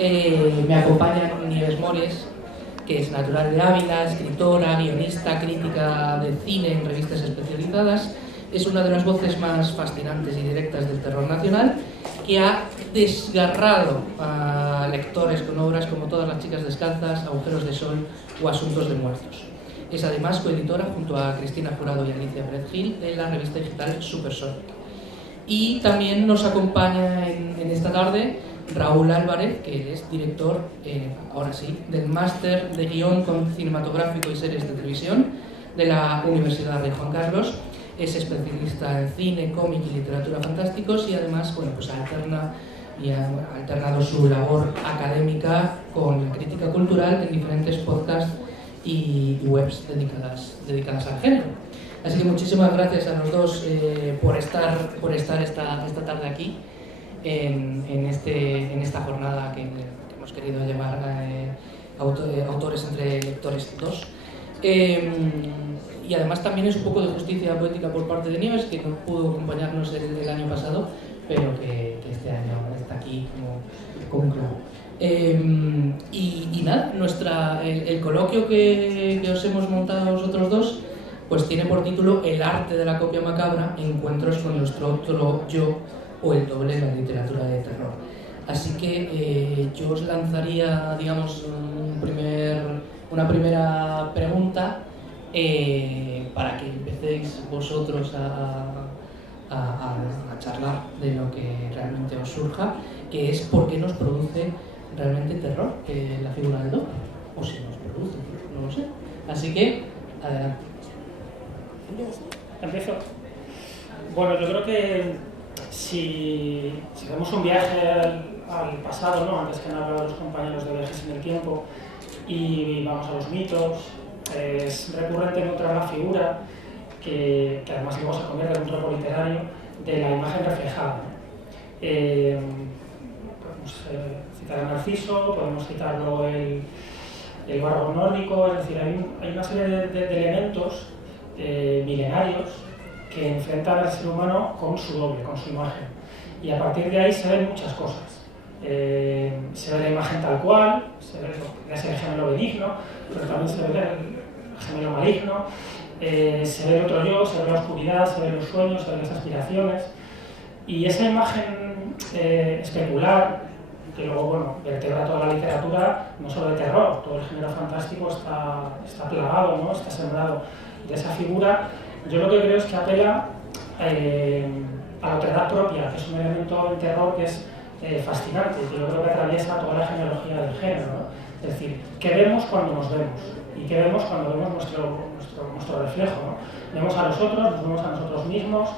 Me acompaña Nieves Mores, que es natural de Ávila, escritora, guionista, crítica de cine en revistas especializadas. Es una de las voces más fascinantes y directas del terror nacional, que ha desgarrado a lectores con obras como Todas las chicas descalzas, Agujeros de sol o Asuntos de muertos. Es además coeditora junto a Cristina Jurado y Alicia Pérez Gil de la revista digital Supersónica. Y también nos acompaña en esta tarde Raúl Álvarez, que es director, ahora sí, del máster de guión cinematográfico y series de televisión de la Universidad Rey Juan Carlos. Es especialista en cine, cómic y literatura fantásticos y además, bueno, pues ha alternado su labor académica con la crítica cultural en diferentes podcasts y webs dedicadas al género. Así que muchísimas gracias a los dos por estar esta tarde aquí en esta jornada que hemos querido llamar Autores entre Lectores 2. Y además también es un poco de justicia poética por parte de Nieves, que no pudo acompañarnos el año pasado, pero que este año está aquí como un clavo. Y nada, el coloquio que os hemos montado vosotros dos pues tiene por título El arte de la copia macabra, encuentros con nuestro otro yo o el doble en la literatura de terror. Así que yo os lanzaría, digamos, una primera pregunta para que empecéis vosotros a charlar de lo que realmente os surja, que es por qué nos produce realmente terror la figura del doble, o si nos produce, no lo sé. Así que, adelante. ¿Empiezo? Bueno, yo creo que si hacemos un viaje al pasado, ¿no? Antes que nada los compañeros de viajes en el tiempo, y vamos a los mitos, es recurrente encontrar la figura que además luego se convierte en un tropo literario de la imagen reflejada, ¿no? Podemos citar a Narciso, podemos citar luego el bardo nórdico, es decir, hay una serie de elementos milenarios que enfrentan al ser humano con su doble, con su imagen. Y a partir de ahí se ven muchas cosas. Se ve la imagen tal cual, se ve el gemelo benigno, pero también se ve el gemelo maligno, se ve el otro yo, se ve la oscuridad, se ven los sueños, se ven las aspiraciones. Y esa imagen especular, que luego, bueno, vertebra toda la literatura, no solo de terror, todo el género fantástico está plagado, ¿no? Está sembrado de esa figura. Yo lo que creo es que apela a la otredad propia, que es un elemento en terror que es fascinante, que yo creo que atraviesa toda la genealogía del género, ¿no? Es decir, ¿qué vemos cuando nos vemos? ¿Y qué vemos cuando vemos nuestro reflejo, ¿no? Vemos a nosotros, nos vemos a nosotros mismos.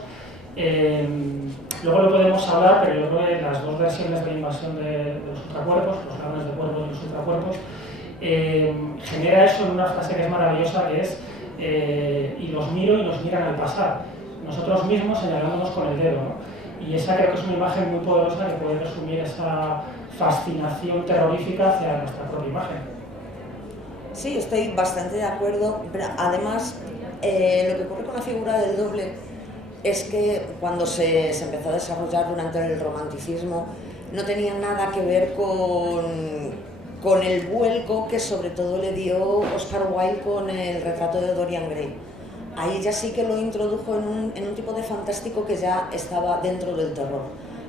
Luego lo podemos hablar, pero yo creo que las dos versiones de la invasión de los ultracuerpos, los ladrones de cuerpos y los ultracuerpos, genera eso en una frase que es maravillosa, que es y los miro y nos miran al pasar, nosotros mismos señalándonos con el dedo, ¿no? Y esa creo que es una imagen muy poderosa que puede resumir esa fascinación terrorífica hacia nuestra propia imagen. Sí, estoy bastante de acuerdo, pero además lo que ocurre con la figura del doble es que cuando se empezó a desarrollar durante el romanticismo no tenía nada que ver con el vuelco que sobre todo le dio Oscar Wilde con el retrato de Dorian Gray. Ahí ya sí que lo introdujo en un tipo de fantástico que ya estaba dentro del terror.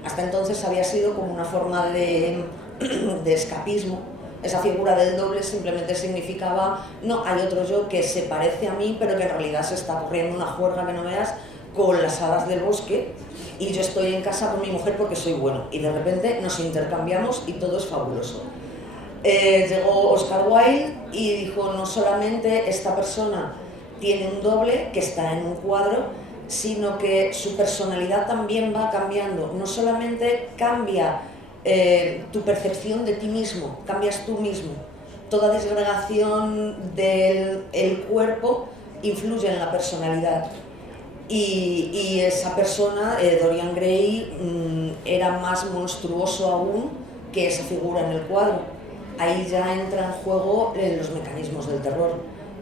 Hasta entonces había sido como una forma de escapismo. Esa figura del doble simplemente significaba, no, hay otro yo que se parece a mí, pero que en realidad se está corriendo una juerga que no veas con las hadas del bosque, y yo estoy en casa con mi mujer porque soy bueno, y de repente nos intercambiamos y todo es fabuloso. Llegó Oscar Wilde y dijo, no solamente esta persona tiene un doble que está en un cuadro, sino que su personalidad también va cambiando. No solamente cambia tu percepción de ti mismo, cambias tú mismo. Toda disgregación del cuerpo influye en la personalidad. Y esa persona, Dorian Gray, era más monstruoso aún que esa figura en el cuadro. Ahí ya entra en juego los mecanismos del terror,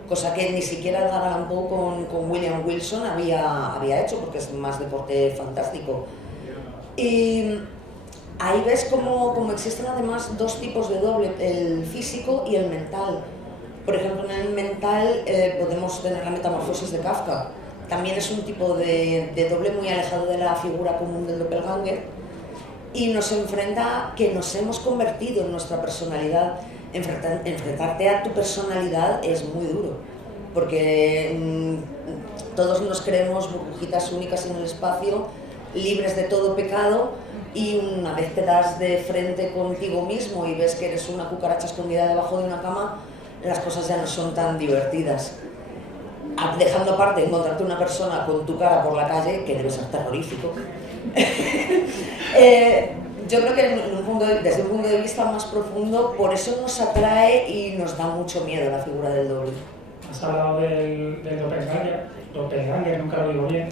cosa que ni siquiera Edgar Allan Poe con William Wilson había hecho, porque es más deporte fantástico. Y ahí ves como existen además dos tipos de doble, el físico y el mental. Por ejemplo, en el mental podemos tener la metamorfosis de Kafka. También es un tipo de doble muy alejado de la figura común del doppelganger y nos enfrenta a que nos hemos convertido en nuestra personalidad. Enfrentarte a tu personalidad es muy duro, porque todos nos creemos burbujitas únicas en el espacio, libres de todo pecado, y una vez te das de frente contigo mismo y ves que eres una cucaracha escondida debajo de una cama, las cosas ya no son tan divertidas. Dejando aparte encontrarte una persona con tu cara por la calle, que debe ser terrorífico. Yo creo que desde un punto de vista más profundo, por eso nos atrae y nos da mucho miedo la figura del doble. Has hablado del doppelganger, nunca lo digo bien.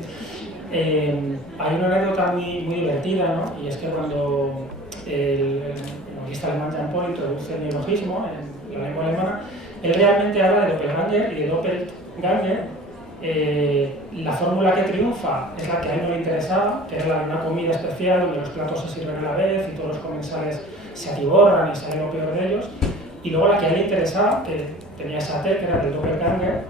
Hay una anécdota muy divertida, ¿no? Y es que cuando el novelista alemán Jean Paul introduce el neologismo en la lengua alemana, él realmente habla de doppelganger y de doppelganger. La fórmula que triunfa es la que a él no le interesaba, que es la de una comida especial donde los platos se sirven a la vez y todos los comensales se atiborran y sale lo peor de ellos. Y luego la que a él le interesaba, que tenía esa T, que era el doppelganger,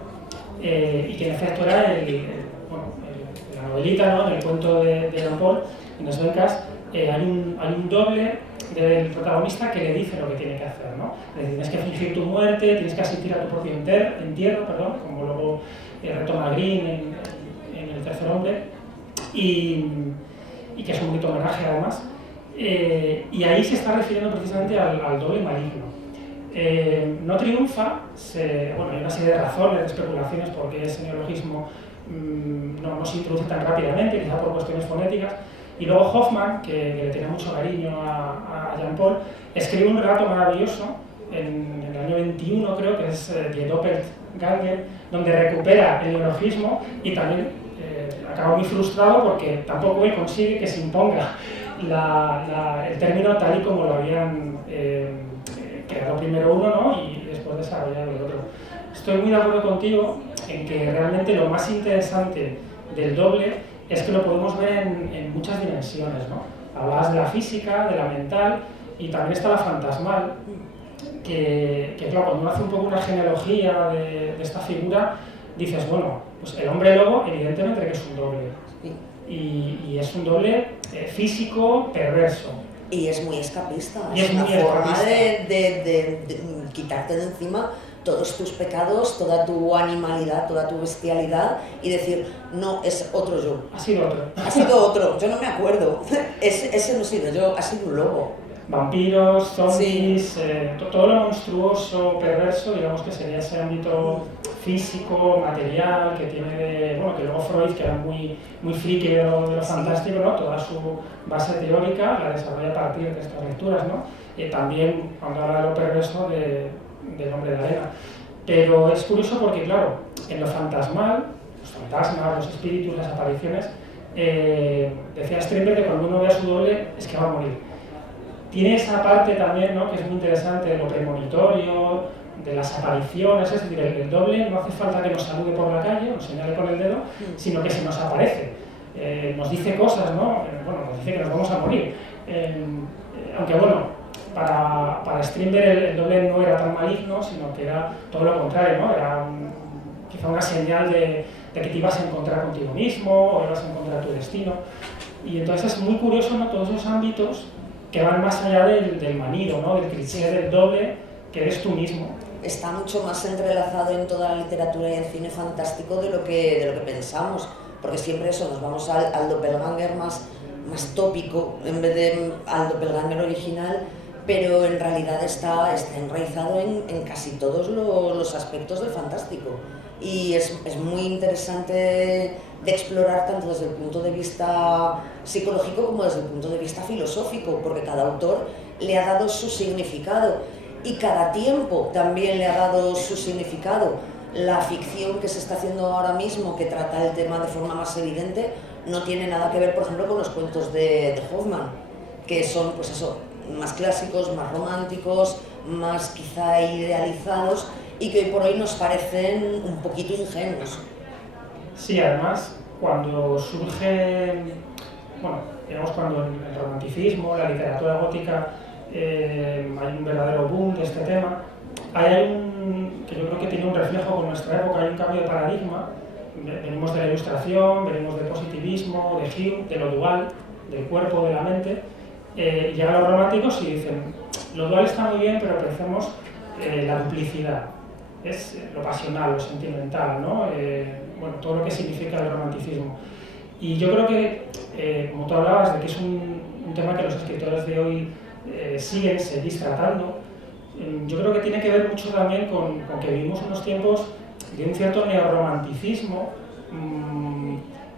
y que en efecto era la novelita, ¿no? En el cuento de Jean Paul, en las becas, hay un doble del protagonista que le dice lo que tiene que hacer, ¿no? Es decir, tienes que fingir tu muerte, tienes que asistir a tu propio entierro, como luego retoma Green en El tercer hombre, y que es un bonito homenaje además. Y ahí se está refiriendo precisamente al doble maligno. No triunfa, hay una serie de razones, de especulaciones por qué ese neologismo no se introduce tan rápidamente, quizá por cuestiones fonéticas. Y luego Hoffman, que le tenía mucho cariño a Jean Paul, escribe un relato maravilloso en el año 21, creo, que es Die Doppelganger, donde recupera el neologismo y también acaba muy frustrado porque tampoco él consigue que se imponga el término tal y como lo habían creado primero uno, ¿no? Y después desarrollado el otro. Estoy muy de acuerdo contigo en que realmente lo más interesante del doble es que lo podemos ver en muchas dimensiones, ¿no? Hablabas de la física, de la mental, y también está la fantasmal, que claro, cuando uno hace un poco una genealogía de esta figura, dices, bueno, pues el hombre lobo evidentemente que es un doble, y es un doble físico, perverso. Y es muy escapista, y es una muy forma escapista. de quitarte de encima todos tus pecados, toda tu animalidad, toda tu bestialidad y decir, no, es otro yo. Ha sido otro. Ha sido otro, yo no me acuerdo. Ese no he sido yo, ha sido un lobo. Vampiros, zombies, sí. Todo lo monstruoso, perverso, digamos que sería ese ámbito físico, material, que tiene que luego Freud, que era muy friki de lo fantástico, ¿no? Toda su base teórica la desarrolla a partir de estas lecturas, ¿no? También cuando habla de lo perverso del hombre de arena. Pero es curioso porque, claro, en lo fantasmal, los fantasmas, los espíritus, las apariciones, decía Strindberg que cuando uno ve a su doble es que va a morir. Tiene esa parte también, ¿no? Que es muy interesante, de lo premonitorio, de las apariciones, es decir, el doble no hace falta que nos salude por la calle, nos señale con el dedo, sino que se nos aparece. Nos dice cosas, ¿no? Nos dice que nos vamos a morir. Aunque para Strindberg el doble no era tan maligno, sino que era todo lo contrario, ¿no? Era quizá una señal de que te ibas a encontrar contigo mismo o ibas a encontrar tu destino. Y entonces es muy curioso, ¿no? Todos esos ámbitos que van más allá del manido, ¿no? Del cliché del doble, que eres tú mismo. Está mucho más entrelazado en toda la literatura y el cine fantástico de lo que pensamos, porque siempre eso, nos vamos al doppelganger más tópico en vez de al doppelganger original, pero en realidad está enraizado en casi todos los aspectos del fantástico. Y es muy interesante de explorar tanto desde el punto de vista psicológico como desde el punto de vista filosófico, porque cada autor le ha dado su significado y cada tiempo también le ha dado su significado. La ficción que se está haciendo ahora mismo, que trata el tema de forma más evidente, no tiene nada que ver, por ejemplo, con los cuentos de Hoffman, que son, pues eso, más clásicos, más románticos, más quizá idealizados, y que hoy por hoy nos parecen un poquito ingenuos. Sí, además, cuando surge bueno, digamos cuando en el romanticismo, la literatura gótica, hay un verdadero boom de este tema, que yo creo que tiene un reflejo con nuestra época, hay un cambio de paradigma. Venimos de la ilustración, venimos del positivismo, de Hume, de lo dual, del cuerpo, de la mente. Llegan los románticos y dicen, lo dual está muy bien, pero apreciamos la duplicidad. Es lo pasional, lo sentimental, ¿no? Bueno, todo lo que significa el romanticismo. Y yo creo que, como tú hablabas, de que es un tema que los escritores de hoy seguís tratando, yo creo que tiene que ver mucho también con que vivimos unos tiempos de un cierto neorromanticismo,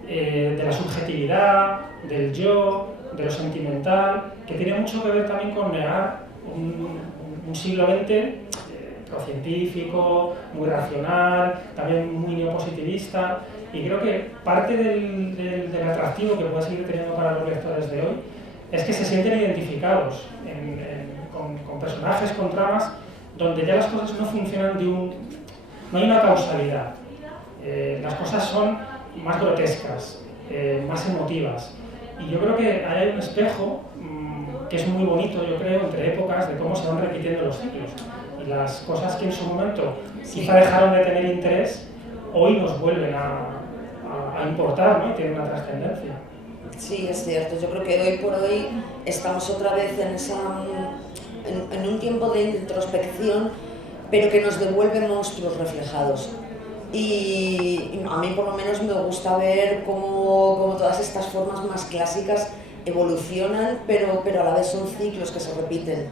de la subjetividad, del yo, de lo sentimental, que tiene mucho que ver también con negar un siglo XX científico, muy racional, también muy neopositivista, y creo que parte del atractivo que puede seguir teniendo para los lectores de hoy es que se sienten identificados con personajes, con tramas, donde ya las cosas no funcionan no hay una causalidad. Las cosas son más grotescas, más emotivas. Y yo creo que hay un espejo que es muy bonito, yo creo, entre épocas, de cómo se van repitiendo los ciclos. Y las cosas que en su momento quizá dejaron de tener interés, hoy nos vuelven a importar, ¿no? Y tienen una trascendencia. Sí, es cierto. Yo creo que hoy por hoy estamos otra vez en un tiempo de introspección, pero que nos devuelve monstruos reflejados. Y a mí por lo menos me gusta ver cómo todas estas formas más clásicas evolucionan, pero a la vez son ciclos que se repiten.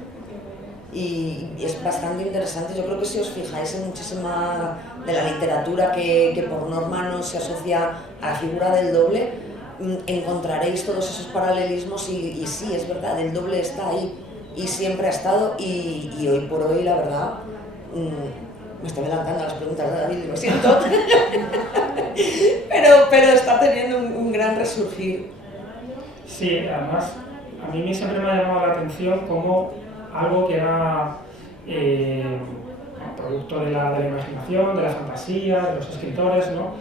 Y es bastante interesante. Yo creo que si os fijáis en muchísima de la literatura que por norma no se asocia a la figura del doble, encontraréis todos esos paralelismos y sí, es verdad, el doble está ahí y siempre ha estado y hoy por hoy, la verdad, me estoy adelantando a las preguntas de David, lo siento, pero está teniendo un gran resurgir. Sí, además, a mí siempre me ha llamado la atención cómo algo que era producto de la imaginación, de la fantasía, de los escritores, ¿no?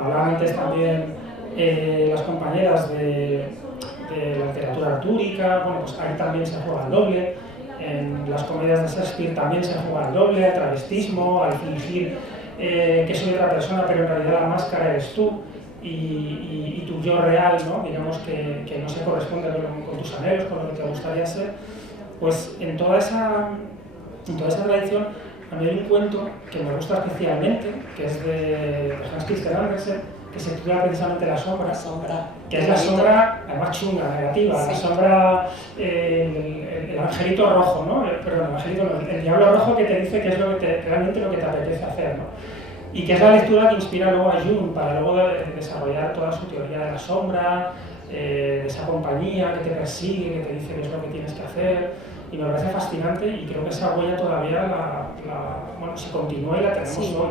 Hablaban antes también las compañeras de la literatura artúrica, bueno, pues ahí también se juega el doble, en las comedias de Shakespeare también se juega el doble, al travestismo, al fingir que soy otra persona, pero en realidad la máscara eres tú, y tu yo real, ¿no? Digamos que no se corresponde con tus anhelos, con lo que te gustaría ser. Pues en toda esa tradición, a mí hay un cuento que me gusta especialmente, que es de Hans Christian Andersen, que se titula precisamente La Sombra, que es la sombra, además chunga, negativa, sí. La sombra, el angelito rojo, ¿no? Perdón, el diablo rojo que te dice que es realmente lo que te apetece hacer, ¿no? Y que es la lectura que inspira luego a Jung para luego desarrollar toda su teoría de la sombra, de esa compañía que te persigue, que te dice qué es lo que tienes que hacer, y me parece fascinante y creo que esa huella todavía bueno, se continúa y la tenemos hoy.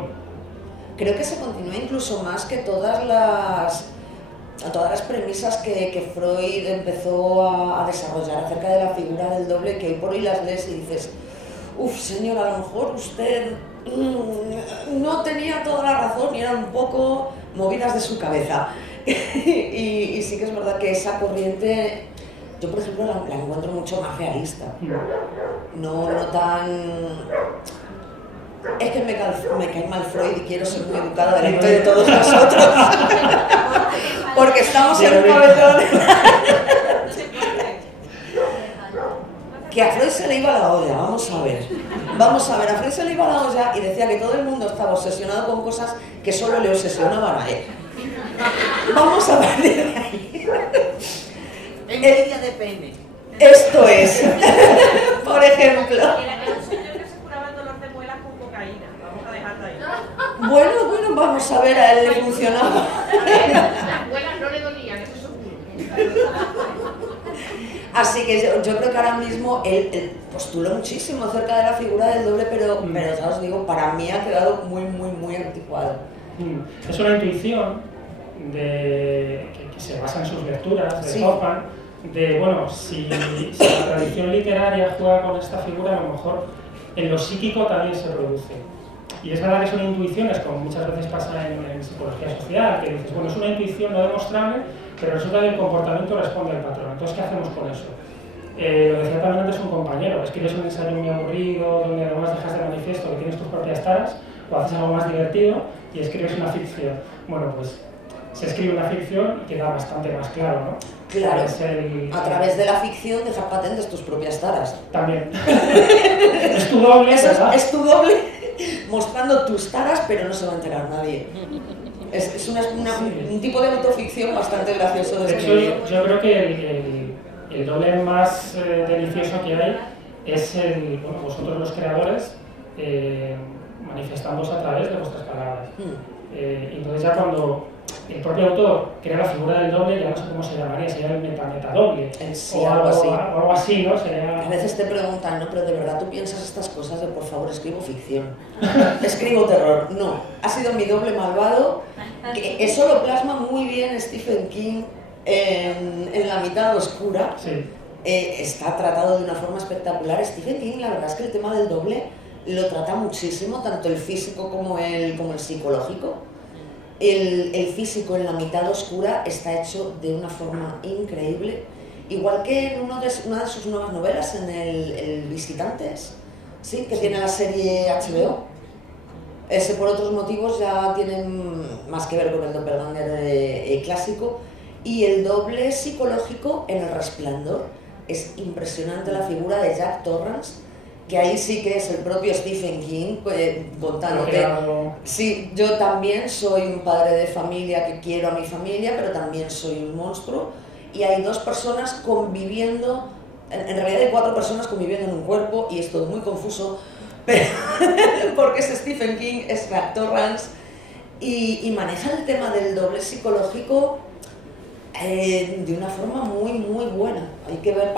Creo que se continúa incluso más que todas las premisas que Freud empezó a desarrollar acerca de la figura del doble, que hoy por hoy las lees y dices, uff, señor, a lo mejor usted no tenía toda la razón y eran un poco movidas de su cabeza. y sí que es verdad que esa corriente, yo por ejemplo la encuentro mucho más realista, no tan... Es que me cae mal Freud y quiero ser muy educada delante de todos nosotros, porque estamos en un pabellón. Que a Freud se le iba la olla, vamos a ver, a Freud se le iba la olla y decía que todo el mundo estaba obsesionado con cosas que solo le obsesionaban a él. Vamos a partir de ahí. Envidia de pene. Esto es, por ejemplo. Bueno, vamos a ver, a él le funcionaba. Las abuelas no le dolían, eso seguro. Así que yo creo que ahora mismo él postuló muchísimo acerca de la figura del doble, pero ya os digo, para mí ha quedado muy anticuado. Es una intuición que se basa en sus lecturas de Hoffmann, de, bueno, si la tradición literaria juega con esta figura, a lo mejor en lo psíquico también se produce. Y es verdad que son intuiciones, como muchas veces pasa en psicología social, que dices, bueno, es una intuición no demostrable, pero resulta que el comportamiento responde al patrón. Entonces, ¿qué hacemos con eso? Lo decía también antes un compañero, escribes un ensayo muy aburrido, donde además dejas de manifiesto que tienes tus propias taras, o haces algo más divertido y escribes una ficción. Bueno, pues se escribe una ficción y queda bastante más claro, ¿no? Claro, a través de la ficción dejar patentes tus propias taras. También. Es tu doble, ¿verdad? Es tu doble, mostrando tus taras, pero no se va a enterar nadie. Es un tipo de autoficción bastante gracioso de escribir. Yo creo que el doble más delicioso que hay es bueno, vosotros los creadores manifestándose a través de vuestras palabras. Entonces ya cuando el propio autor crea la figura del doble, ya no sé cómo se llamaría, sería el metadoble, sí, o algo así, ¿no? Sería... A veces te preguntan, ¿no? Pero de verdad tú piensas estas cosas de, por favor, escribo ficción, escribo terror. No, ha sido mi doble malvado, que eso lo plasma muy bien Stephen King en La mitad oscura. Sí. Está tratado de una forma espectacular. Stephen King, la verdad es que el tema del doble lo trata muchísimo, tanto el físico como el psicológico. El físico en La mitad oscura está hecho de una forma increíble, igual que en una de sus nuevas novelas, en el Visitantes, ¿sí? Que tiene la serie HBO. Ese por otros motivos ya tienen más que ver con el doppelganger clásico. Y el doble psicológico en El Resplandor. Es impresionante la figura de Jack Torrance, que ahí sí que es el propio Stephen King contándote, sí, yo también soy un padre de familia que quiero a mi familia, pero también soy un monstruo, y hay dos personas conviviendo, en realidad hay 4 personas conviviendo en un cuerpo, y es todo muy confuso, pero porque es Stephen King, es Jack Torrance, y maneja el tema del doble psicológico de una forma muy muy buena. Hay que ver,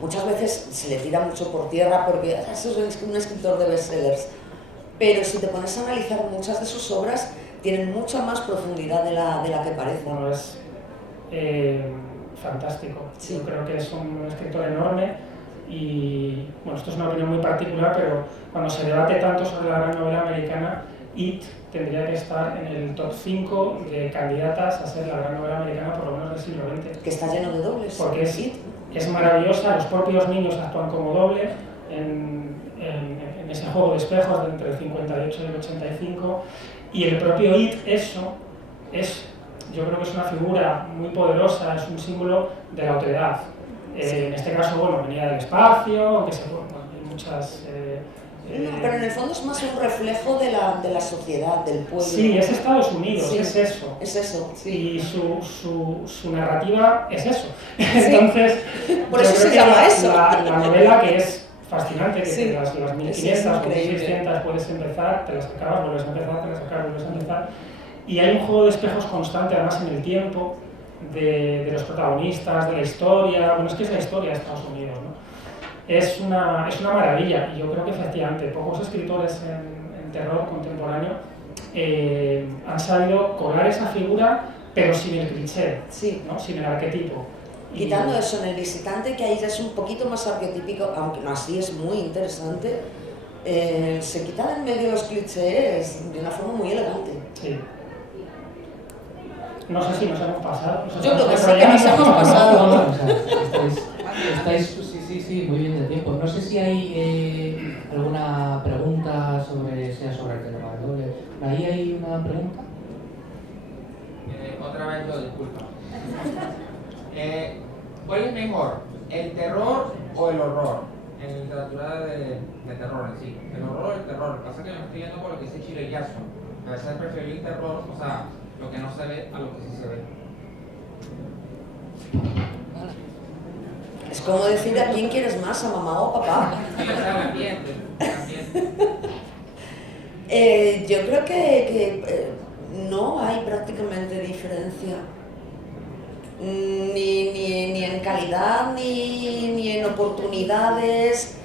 muchas veces se le tira mucho por tierra porque eso es un escritor de bestsellers, pero si te pones a analizar muchas de sus obras tienen mucha más profundidad de la que parece. Bueno, es fantástico. Sí. Yo creo que es un escritor enorme y bueno, esto es una opinión muy particular, pero cuando se debate tanto sobre la gran novela americana, It tendría que estar en el top 5 de candidatas a ser la gran novela americana por lo menos del siglo XX. Que está lleno de dobles. Porque es maravillosa, los propios niños actúan como doble en ese juego de espejos de entre el 58 y el 85, y el propio It, yo creo que es una figura muy poderosa, es un símbolo de la otredad. En este caso, bueno, venía del espacio, aunque hay muchas... No, pero en el fondo es más un reflejo de la sociedad, del pueblo. Sí, es Estados Unidos, sí, es eso. Es eso, sí. Y su narrativa es eso. Sí. Entonces, por eso se llama eso. La novela, que es fascinante, que sí. las 1500 o 1600 puedes empezar, te las acabas, vuelves a empezar, te las acabas, vuelves a empezar. Y hay un juego de espejos constante, además en el tiempo, de los protagonistas, de la historia. Bueno, es que es la historia de Estados Unidos, ¿no? Es una maravilla, y yo creo que efectivamente pocos escritores en terror contemporáneo han sabido colar esa figura, pero sin el cliché, sí. ¿no? Sin el arquetipo. Quitando eso en El Visitante, que ahí ya es un poquito más arquetípico, aunque no así es muy interesante, se quitan en medio los clichés de una forma muy elegante. Sí. No sé si nos hemos pasado. Yo creo que sí que nos hemos pasado. No, o sea, estáis sí, muy bien de tiempo. No sé si hay alguna pregunta sea sobre el tema del doble. ¿Ahí hay una pregunta? Otra vez lo disculpa. ¿Cuál es mejor, el terror o el horror? En literatura de terror en sí. El horror o el terror. Lo que pasa es que me estoy yendo por lo que dice Chile Jackson. A veces prefiero el terror, o sea, lo que no se ve a lo que sí se ve. Es como decir a quién quieres más, a mamá o a papá. Sí, o sea, el ambiente. Yo creo que no hay prácticamente diferencia. Ni en calidad, ni en oportunidades.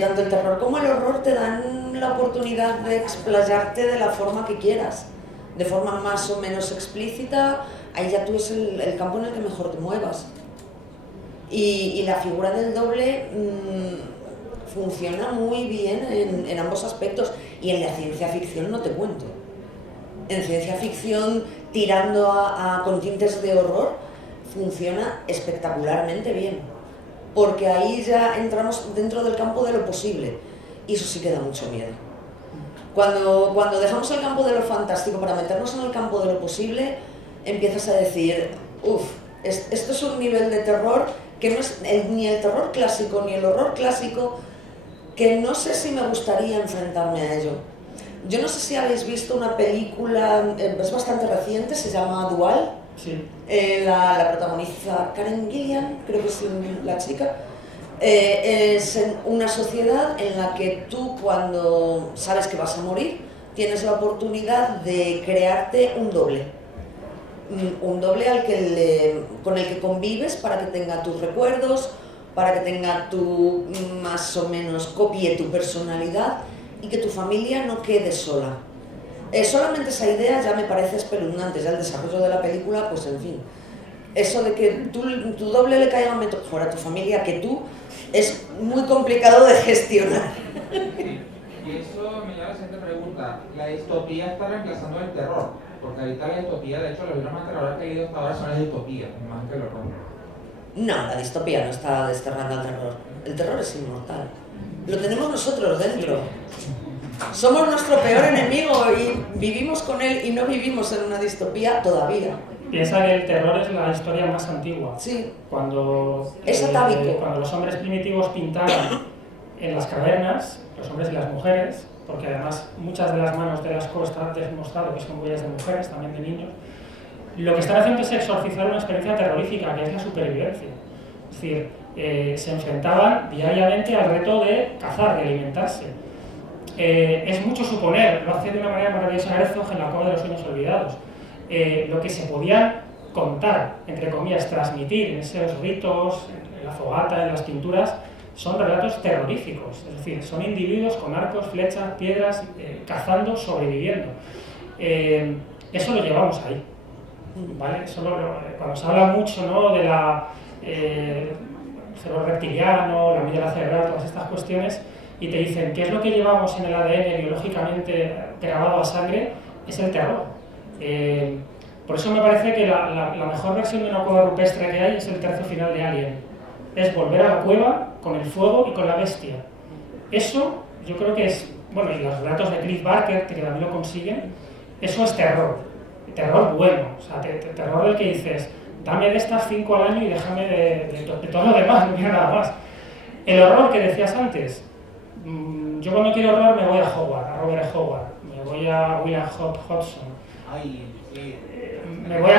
Tanto el terror como el horror te dan la oportunidad de explayarte de la forma que quieras. De forma más o menos explícita, ahí ya tú es el campo en el que mejor te muevas. Y la figura del doble funciona muy bien en ambos aspectos, y en la ciencia ficción no te cuento. En ciencia ficción tirando con tintes de horror, funciona espectacularmente bien. Porque ahí ya entramos dentro del campo de lo posible. Y eso sí que da mucho miedo. Cuando dejamos el campo de lo fantástico para meternos en el campo de lo posible, empiezas a decir, uff, esto es un nivel de terror que no es ni el terror clásico ni el horror clásico, que no sé si me gustaría enfrentarme a ello. Yo no sé si habéis visto una película, es bastante reciente, se llama Dual. Sí. La protagoniza Karen Gillian, creo que es la chica. Es una sociedad en la que tú, cuando sabes que vas a morir, tienes la oportunidad de crearte un doble con el que convives para que tenga tus recuerdos, para que tenga más o menos copie tu personalidad y que tu familia no quede sola. Solamente esa idea ya me parece espeluznante, ya el desarrollo de la película, pues en fin. Eso de que tu doble le caiga mejor a tu familia que tú, es muy complicado de gestionar. Y eso me lleva a la siguiente pregunta. La distopía está reemplazando el terror, porque ahorita la distopía, de hecho, los libros más terrores que he leído hasta ahora son las distopías, más que el horror. No, la distopía no está desterrando al terror. El terror es inmortal. Lo tenemos nosotros dentro. Somos nuestro peor enemigo y vivimos con él y no vivimos en una distopía todavía. Piensa que el terror es la historia más antigua. Sí. Cuando los hombres primitivos pintaban en las cavernas, los hombres y las mujeres, porque además muchas de las manos de las costas han demostrado que son huellas de mujeres, también de niños, lo que están haciendo es exorcizar una experiencia terrorífica, que es la supervivencia. Es decir, se enfrentaban diariamente al reto de cazar, de alimentarse. Es mucho suponer, lo hace de una manera maravillosa Herzog en La Cueva de los Sueños Olvidados. Lo que se podía contar, entre comillas, transmitir en esos ritos, en la fogata, en las pinturas, son relatos terroríficos. Es decir, son individuos con arcos, flechas, piedras, cazando, sobreviviendo. Eso lo llevamos ahí, ¿vale? Cuando se habla mucho, ¿no?, de la cerebro reptiliano, la amígdala cerebral, todas estas cuestiones, y te dicen qué es lo que llevamos en el ADN biológicamente grabado a sangre, es el terror. Por eso me parece que la mejor versión de una cueva rupestre que hay es el tercio final de Alien. Es volver a la cueva con el fuego y con la bestia. Eso yo creo que es, bueno, y los relatos de Cliff Barker, que también lo consiguen, eso es terror. Terror bueno, o sea, terror del que dices, dame de estas 5 al año y déjame de todo lo demás, no quiero nada más. El horror que decías antes, yo cuando quiero horror me voy a Howard, a Robert Howard, me voy a William Hodgson. Ay, sí. Me voy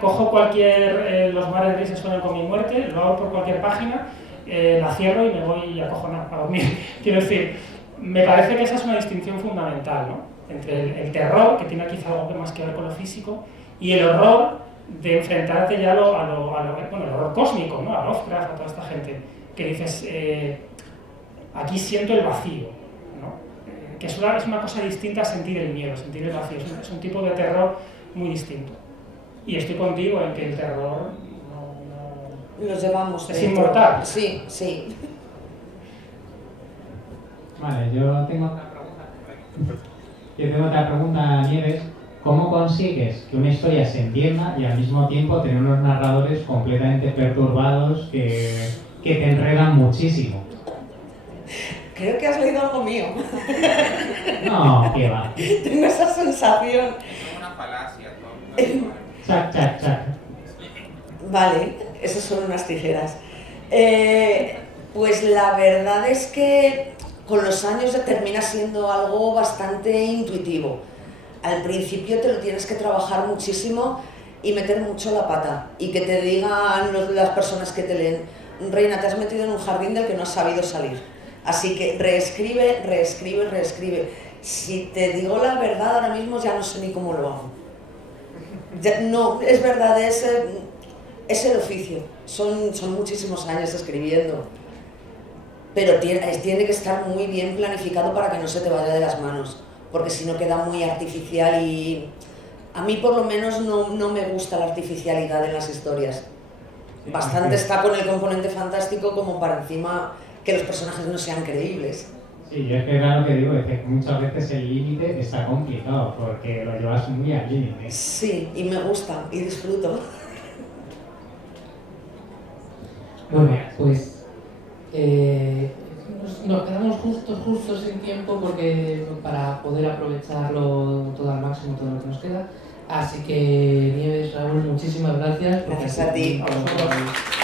cojo cualquier Los mares grises suenan con mi muerte, lo hago por cualquier página, la cierro y me voy a cojonar para dormir. Quiero decir, me parece que esa es una distinción fundamental, ¿no?, entre el terror, que tiene quizá algo más que ver con lo físico, y el horror de enfrentarte ya bueno, el horror cósmico, ¿no?, a Lovecraft, a toda esta gente, que dices, aquí siento el vacío, ¿no? Que es una cosa distinta a sentir el miedo, sentir el vacío, es un tipo de terror muy distinto. Y estoy contigo en que el terror no Los llevamos es dentro. inmortal. Sí, sí. Vale, yo tengo otra pregunta, Nieves. ¿Cómo consigues que una historia se entienda y al mismo tiempo tener unos narradores completamente perturbados que te enredan muchísimo? Creo que has leído algo mío. No, qué va. Tengo esa sensación. Es una falacia, ¿no? Chac, chac, chac. Vale, esas son unas tijeras. Pues la verdad es que con los años termina siendo algo bastante intuitivo. Al principio te lo tienes que trabajar muchísimo y meter mucho la pata. Y que te digan las personas que te leen, Reina, te has metido en un jardín del que no has sabido salir. Así que reescribe, reescribe, reescribe. Si te digo la verdad, ahora mismo ya no sé ni cómo lo hago. No, es verdad, es el oficio. Son muchísimos años escribiendo. Pero tiene que estar muy bien planificado para que no se te vaya de las manos. Porque si no queda muy artificial y... A mí por lo menos no me gusta la artificialidad en las historias. Bastante está con el componente fantástico como para encima que los personajes no sean creíbles. Sí, yo es que era lo que digo, es que muchas veces el límite está complicado porque lo llevas muy al límite. Sí, y me gusta y disfruto. Bueno, pues nos quedamos justos en tiempo porque para poder aprovecharlo todo al máximo, todo lo que nos queda. Así que, Nieves, Raúl, muchísimas gracias. Gracias a ti. Por